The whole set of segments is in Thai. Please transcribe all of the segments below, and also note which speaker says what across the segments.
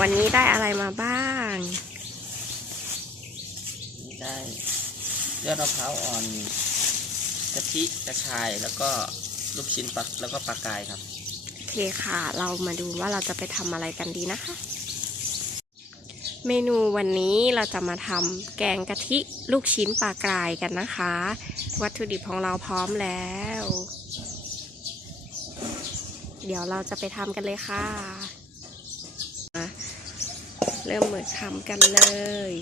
Speaker 1: วันนี้ได้อะไรมาบ้าง
Speaker 2: นี่ได้ยอดมะพร้าวอ่อนกะทิกระชายแล้วก็ลูกชิ้นปลาแล้วก็ปลากายครับ
Speaker 1: โอเคค่ะ เรามาดูว่าเราจะไปทำอะไรกันดีนะคะ เมนูวันนี้เราจะมาทำแกงกะทิลูกชิ้นปลากรายกันนะคะ วัตถุดิบของเราพร้อมแล้ว เดี๋ยวเราจะไปทำกันเลยค่ะมา เริ่มเหมือนทำกันเลย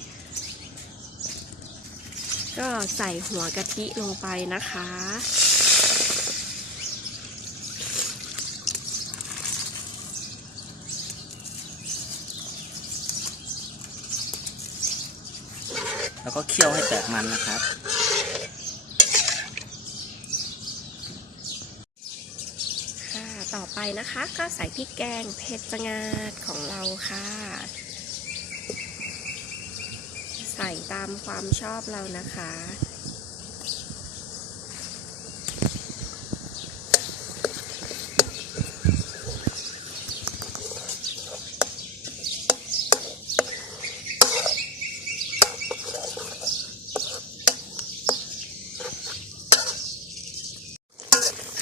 Speaker 1: ก็ใส่หัวกะทิลงไปนะคะ
Speaker 2: แล้วก็เคี่ยวให้แตกมันนะครับ
Speaker 1: ค่ะต่อไปนะคะก็ใส่พริกแกงเผ็ดประงาดของเราค่ะ ใส่ตามความชอบเรานะคะ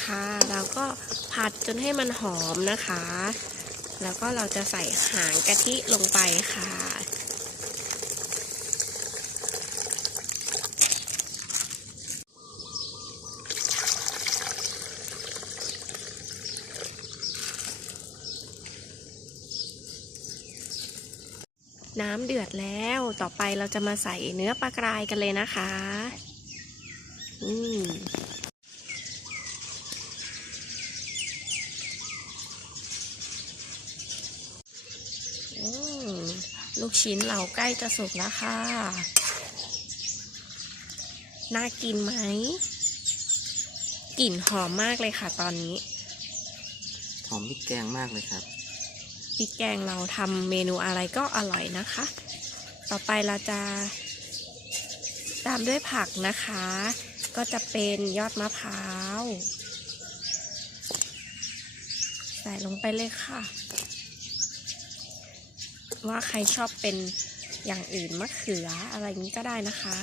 Speaker 1: ค่ะเราก็ผัดจนให้มันหอมนะคะ แล้วก็เราจะใส่หางกะทิลงไปค่ะ น้ำเดือดแล้ว ต่อไปเราจะมาใส่เนื้อปลากรายกันเลยนะคะอืมลูกชิ้นเราใกล้จะสุกแล้วค่ะ น่ากินไหม กลิ่นหอมมากเลยค่ะตอนนี้
Speaker 2: หอมพริกแกงมากเลยครับ
Speaker 1: พริกแกงเราทำเมนูอะไรก็อร่อยนะคะ ต่อไปเราจะตามด้วยผักนะคะ ก็จะเป็นยอดมะพร้าว ใส่ลงไปเลยค่ะ ว่าใครชอบเป็นอย่างอื่นมะเขืออะไรนี้ก็ได้นะคะ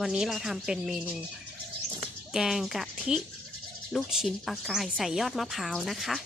Speaker 1: วันนี้เราทำเป็นเมนู แกงกะทิ ลูกชิ้นปลากายใส่ยอดมะพร้าวนะคะ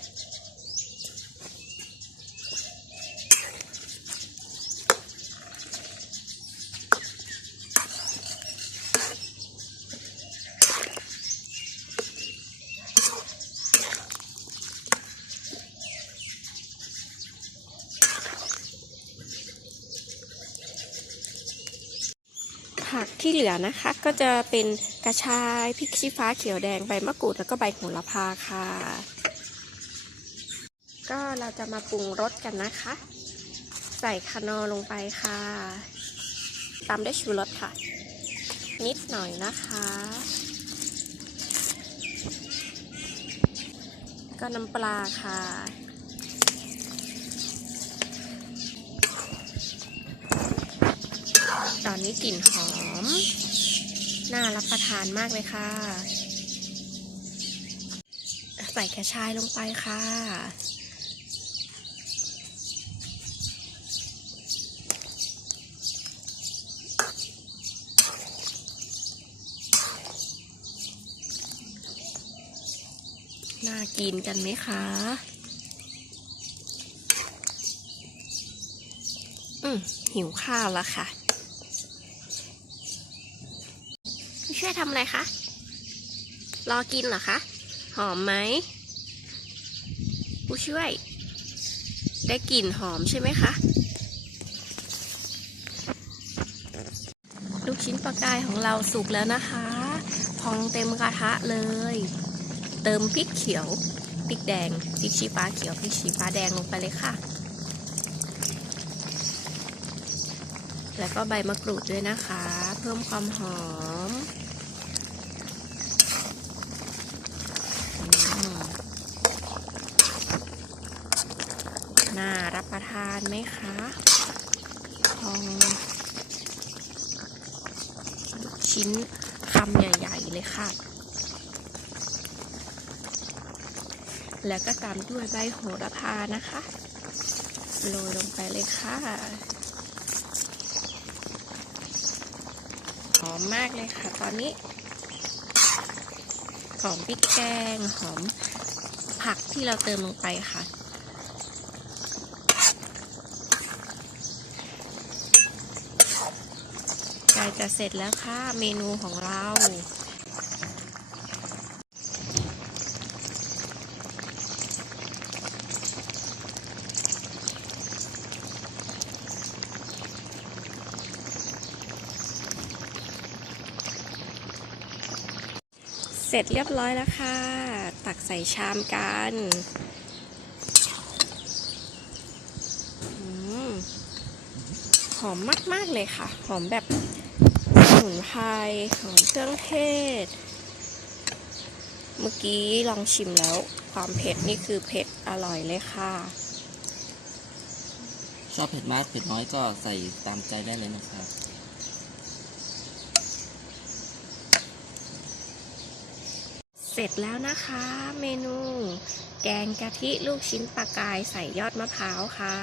Speaker 1: ที่เหลือนะคะก็จะเป็นกระชายพริกชี้ฟ้าเขียวแดงใบมะกรูดแล้วก็ใบโหระพาค่ะ ก็เราจะมาปรุงรสกันนะคะ ใส่คานอลงไปค่ะ ตามด้วยชูรสค่ะ นิดหน่อยนะคะ ก็น้ำปลาค่ะ ตอนนี้กลิ่นหอม น่ารับประทานมากเลยค่ะ ใส่กระชายลงไปค่ะ น่ากินกันไหมคะอืมหิวข้าวแล้วค่ะ พี่ช่วย ทำอะไรคะ รอกินเหรอคะ หอมไหมผู้ช่วย ได้กลิ่นหอมใช่ไหมคะ ลูกชิ้นปลากายของเราสุกแล้วนะคะ พองเต็มกระทะเลย เติมพริกเขียว พริกแดง พริกชี้ฟ้าเขียว พริกชี้ฟ้าแดงลงไปเลยค่ะ แล้วก็ใบมะกรูดด้วยนะคะ เพิ่มความหอมอืมน่ารับประทานไหมคะพองชิ้นคำใหญ่ ๆ เลยค่ะ แล้วก็ตามด้วยใบโหระพานะคะโรยลงไปเลยค่ะ หอมมากเลยค่ะ ตอนนี้ หอมพริกแกง หอมผักที่เราเติมลงไปค่ะ ใกล้ จะเสร็จแล้วค่ะ เมนูของเรา เสร็จเรียบร้อยแล้วค่ะ ตักใส่ชามกันอืมหอมมาก ๆ เลยค่ะ หอมแบบ มุนไพรหอมเครื่องเทศ เมื่อกี้ลองชิมแล้วความเผ็ดนี่คือเผ็ดอร่อยเลยค่ะ
Speaker 2: ชอบเผ็ดมากเผ็ดน้อยก็ใส่ตามใจได้เลยนะครับ
Speaker 1: เสร็จแล้วนะคะ เมนู แกงกะทิลูกชิ้นปลากายใส่ยอดมะพร้าวค่ะ